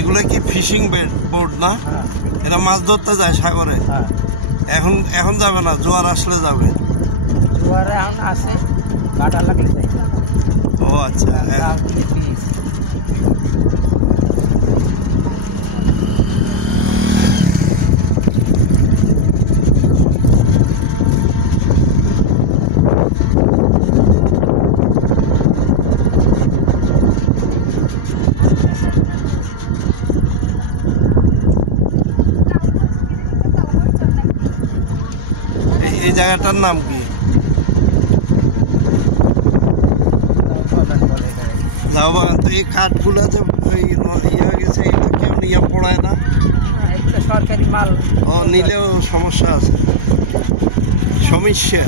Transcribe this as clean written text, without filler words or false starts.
এগুলো কি fishing boat না? এরা মাছ ধরতে যায় সাগরে। এখন এখন যাবে না, জোয়ার আসলে যাবে। জোয়ারে এখন আসে, কাটা লাগলে। ও আচ্ছা। এই জায়গাটার নাম কি? লাউ বাগান। তো এই কাঠগুলো যে ইয়ে হয়ে গেছে, এটা কেউ নিয়ম পড়ায় না? সরকারি মাল ও নিলেও সমস্যা আছে, সমস্যা।